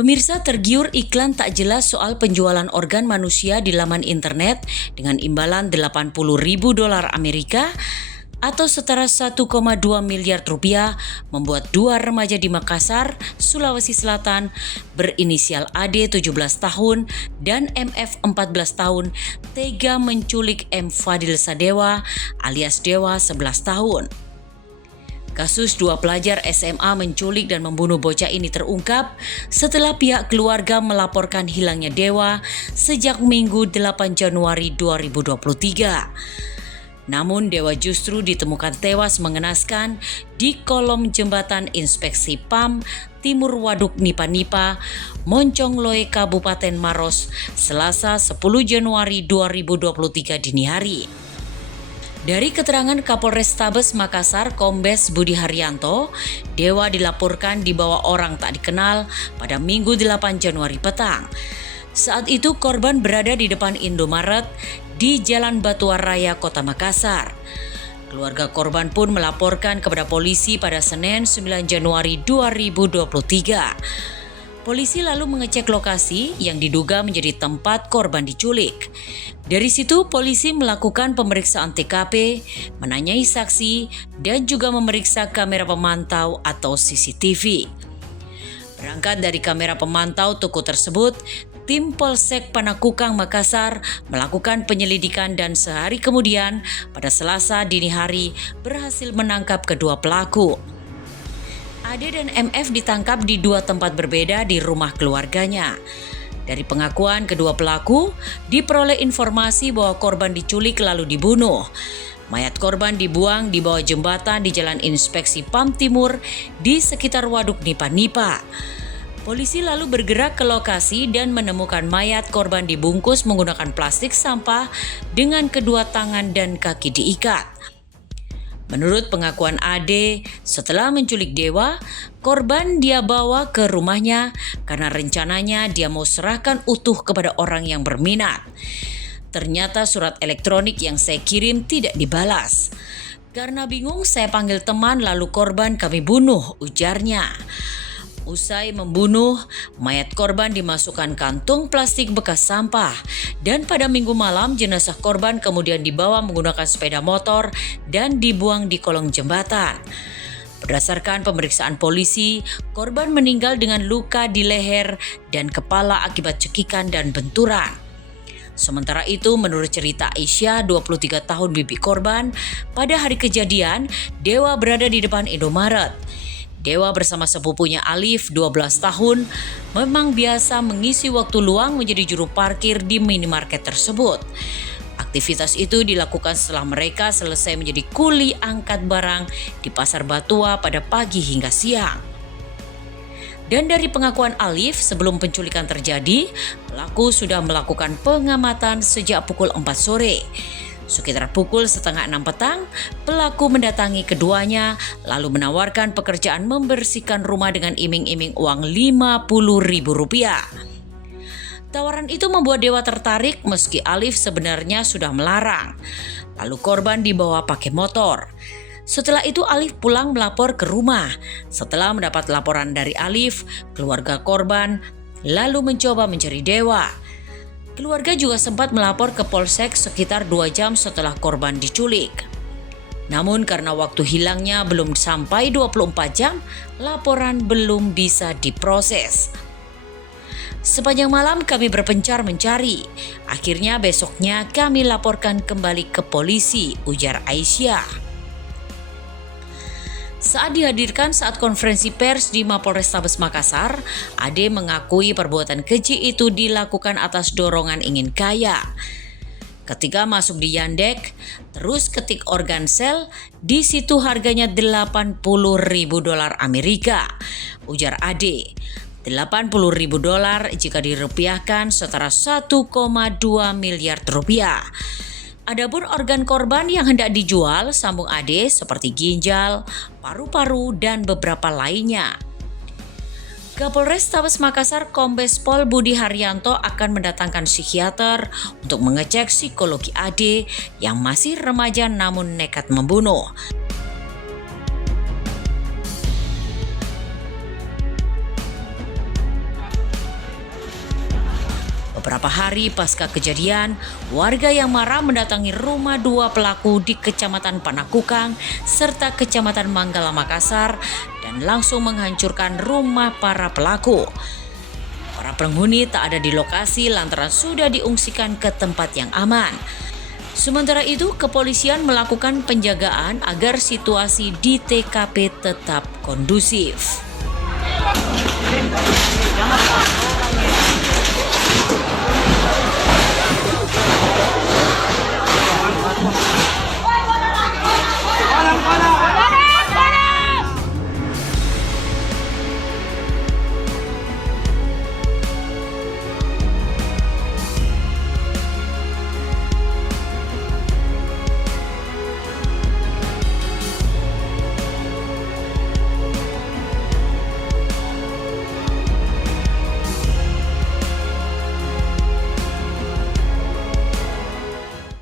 Pemirsa tergiur iklan tak jelas soal penjualan organ manusia di laman internet dengan imbalan $80.000 Amerika atau setara 1,2 miliar rupiah membuat dua remaja di Makassar, Sulawesi Selatan berinisial AD 17 tahun dan MF 14 tahun tega menculik M. Fadil Sadewa alias Dewa 11 tahun. Kasus dua pelajar SMA menculik dan membunuh bocah ini terungkap setelah pihak keluarga melaporkan hilangnya Dewa sejak Minggu 8 Januari 2023. Namun Dewa justru ditemukan tewas mengenaskan di kolong jembatan Inspeksi PAM Timur Waduk Nipa-Nipa, Moncongloe, Kabupaten Maros, Selasa 10 Januari 2023 dini hari. Dari keterangan Kapolrestabes Makassar Kombes Budi Haryanto, Dewa dilaporkan dibawa orang tak dikenal pada Minggu 8 Januari petang. Saat itu korban berada di depan Indomaret di Jalan Batuar Raya, Kota Makassar. Keluarga korban pun melaporkan kepada polisi pada Senin 9 Januari 2023. Polisi lalu mengecek lokasi yang diduga menjadi tempat korban diculik. Dari situ polisi melakukan pemeriksaan TKP, menanyai saksi, dan juga memeriksa kamera pemantau atau CCTV. Berangkat dari kamera pemantau toko tersebut, tim Polsek Panakukang Makassar melakukan penyelidikan dan sehari kemudian pada Selasa dini hari berhasil menangkap kedua pelaku. Ade dan MF ditangkap di dua tempat berbeda di rumah keluarganya. Dari pengakuan kedua pelaku, diperoleh informasi bahwa korban diculik lalu dibunuh. Mayat korban dibuang di bawah jembatan di Jalan Inspeksi PAM Timur di sekitar Waduk Nipa-Nipa. Polisi lalu bergerak ke lokasi dan menemukan mayat korban dibungkus menggunakan plastik sampah dengan kedua tangan dan kaki diikat. Menurut pengakuan Ade, setelah menculik Dewa, korban dia bawa ke rumahnya karena rencananya dia mau serahkan utuh kepada orang yang berminat. Ternyata surat elektronik yang saya kirim tidak dibalas. Karena bingung, saya panggil teman lalu korban kami bunuh, ujarnya. Usai membunuh, mayat korban dimasukkan kantung plastik bekas sampah dan pada Minggu malam jenazah korban kemudian dibawa menggunakan sepeda motor dan dibuang di kolong jembatan. Berdasarkan pemeriksaan polisi, korban meninggal dengan luka di leher dan kepala akibat cekikan dan benturan. Sementara itu, menurut cerita Aisyah, 23 tahun bibi korban, pada hari kejadian, Dewa berada di depan Indomaret. Dewa bersama sepupunya Alif, 12 tahun, memang biasa mengisi waktu luang menjadi juru parkir di minimarket tersebut. Aktivitas itu dilakukan setelah mereka selesai menjadi kuli angkat barang di Pasar Batua pada pagi hingga siang. Dan dari pengakuan Alif, sebelum penculikan terjadi, pelaku sudah melakukan pengamatan sejak pukul 4 sore. Sekitar pukul 5:30 petang, pelaku mendatangi keduanya lalu menawarkan pekerjaan membersihkan rumah dengan iming-iming uang Rp50.000. Tawaran itu membuat Dewa tertarik meski Alif sebenarnya sudah melarang. Lalu korban dibawa pakai motor. Setelah itu Alif pulang melapor ke rumah. Setelah mendapat laporan dari Alif, keluarga korban lalu mencoba mencari Dewa. Keluarga juga sempat melapor ke Polsek sekitar 2 jam setelah korban diculik. Namun karena waktu hilangnya belum sampai 24 jam, laporan belum bisa diproses. Sepanjang malam kami berpencar mencari. Akhirnya besoknya kami laporkan kembali ke polisi, ujar Aisyah. Saat dihadirkan saat konferensi pers di Mapolrestabes Makassar, Ade mengakui perbuatan keji itu dilakukan atas dorongan ingin kaya. Ketika masuk di Yandex, terus ketik organ sel, di situ harganya $80.000 Amerika, ujar Ade. $80.000 jika dirupiahkan setara 1,2 miliar rupiah. Adapun organ korban yang hendak dijual, sambung Ade, seperti ginjal, paru-paru, dan beberapa lainnya. Kapolrestabes Makassar Kombes Pol Budi Haryanto akan mendatangkan psikiater untuk mengecek psikologi Ade yang masih remaja namun nekat membunuh. Beberapa hari pasca kejadian, warga yang marah mendatangi rumah dua pelaku di Kecamatan Panakukang serta Kecamatan Manggala Makassar dan langsung menghancurkan rumah para pelaku. Para penghuni tak ada di lokasi lantaran sudah diungsikan ke tempat yang aman. Sementara itu, kepolisian melakukan penjagaan agar situasi di TKP tetap kondusif.